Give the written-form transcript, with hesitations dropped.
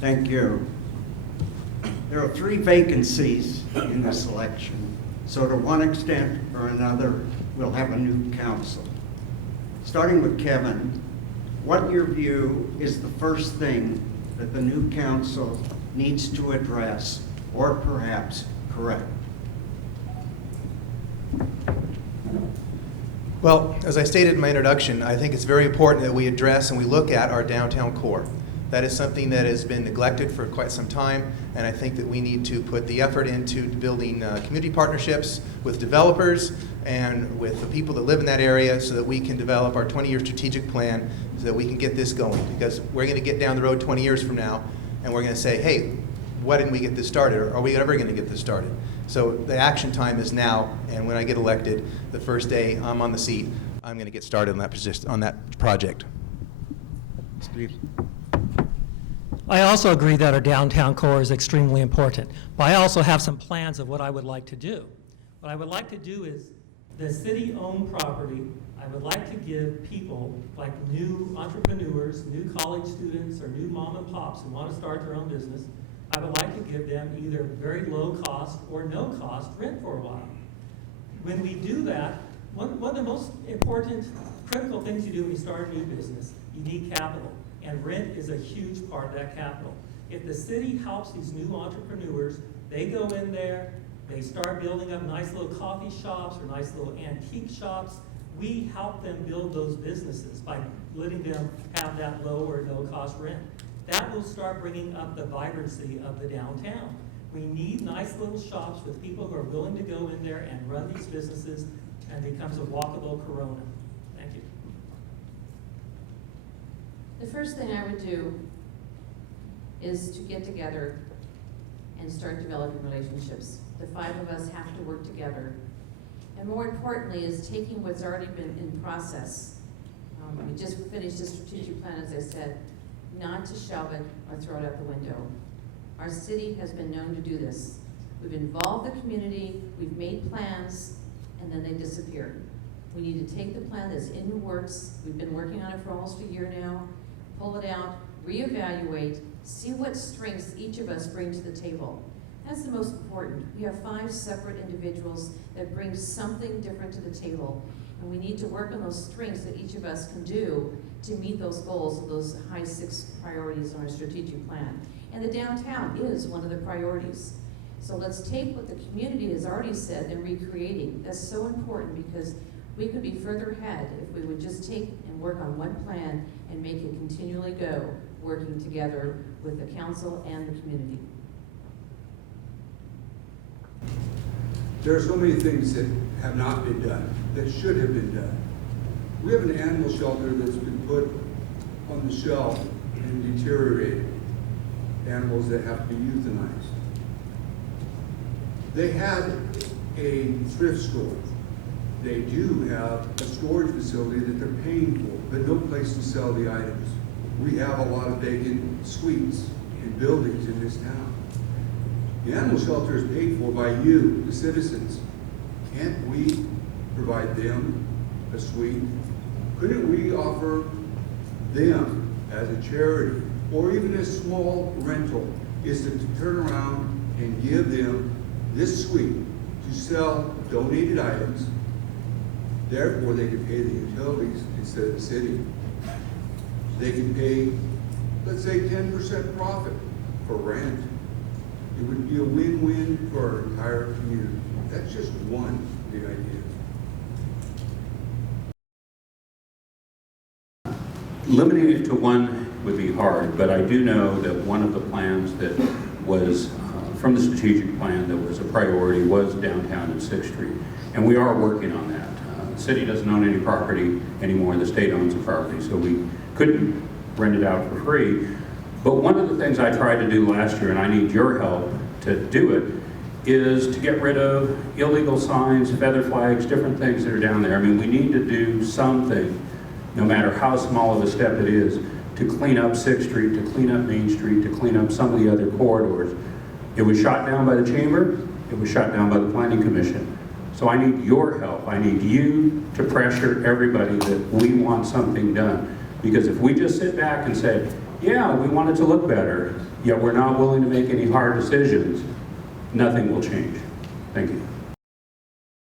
Thank you. There are 3 vacancies in this election, so to one extent or another, we'll have a new council. Starting with Kevin, what in your view is the first thing that the new council needs to address or perhaps correct? Well, as I stated in my introduction, I think it's very important that we address and we look at our downtown core. That is something that has been neglected for quite some time, and I think that we need to put the effort into building community partnerships with developers and with the people that live in that area so that we can develop our 20-year strategic plan so that we can get this going. Because we're going to get down the road 20 years from now and we're going to say, hey, why didn't we get this started? Or are we ever going to get this started? So the action time is now, and when I get elected, the first day I'm on the seat, I'm going to get started on that project. Steve? I also agree that our downtown core is extremely important, but I also have some plans of what I would like to do. What I would like to do is the city-owned property, I would like to give people like new entrepreneurs, new college students, or new mom and pops who want to start their own business, I would like to give them either very low cost or no cost rent for a while. When we do that, one of the most important critical things you do when you start a new business, you need capital. And rent is a huge part of that capital. If the city helps these new entrepreneurs, they go in there, they start building up nice little coffee shops or nice little antique shops. We help them build those businesses by letting them have that low or no cost rent. That will start bringing up the vibrancy of the downtown. We need nice little shops with people who are willing to go in there and run these businesses, and it becomes a walkable Corona. Thank you. The first thing I would do is to get together and start developing relationships. The 5 of us have to work together. And more importantly is taking what's already been in process. We just finished a strategic plan, as I said, not to shelve it or throw it out the window. Our city has been known to do this. We've involved the community, we've made plans, and then they disappear. We need to take the plan that's in the works, we've been working on it for almost a year now, pull it out, reevaluate, see what strengths each of us bring to the table. That's the most important. We have 5 separate individuals that bring something different to the table, and we need to work on those strengths that each of us can do to meet those goals of those high 6 priorities on our strategic plan. And the downtown is one of the priorities. So let's take what the community has already said and recreating. That's so important because we could be further ahead if we would just take and work on one plan and make it continually go, working together with the council and the community. There are so many things that have not been done, that should have been done. We have an animal shelter that's been put on the shelf and deteriorated. Animals that have to be euthanized. They had a thrift store. They do have a storage facility that they're paying for, but no place to sell the items. We have a lot of vacant suites and buildings in this town. The animal shelter is paid for by you, the citizens. Can't we provide them a suite? Couldn't we offer them as a charity, or even a small rental, is to turn around and give them this suite to sell donated items. Therefore, they can pay the utilities instead of the city. They can pay, let's say, 10% profit for rent. It would be a win-win for our entire community. That's just one of the ideas. Limiting it to one would be hard, but I do know that one of the plans that was from the strategic plan that was a priority was downtown and 6th Street. And we are working on that. The city doesn't own any property anymore, the state owns the property, so we couldn't rent it out for free. But one of the things I tried to do last year, and I need your help to do it, is to get rid of illegal signs, feather flags, different things that are down there. I mean, we need to do something, no matter how small of a step it is, to clean up 6th Street, to clean up Main Street, to clean up some of the other corridors. It was shot down by the chamber, it was shot down by the planning commission. So I need your help. I need you to pressure everybody that we want something done. Because if we just sit back and say, Yeah, we want it to look better, yet we're not willing to make any hard decisions, nothing will change. Thank you.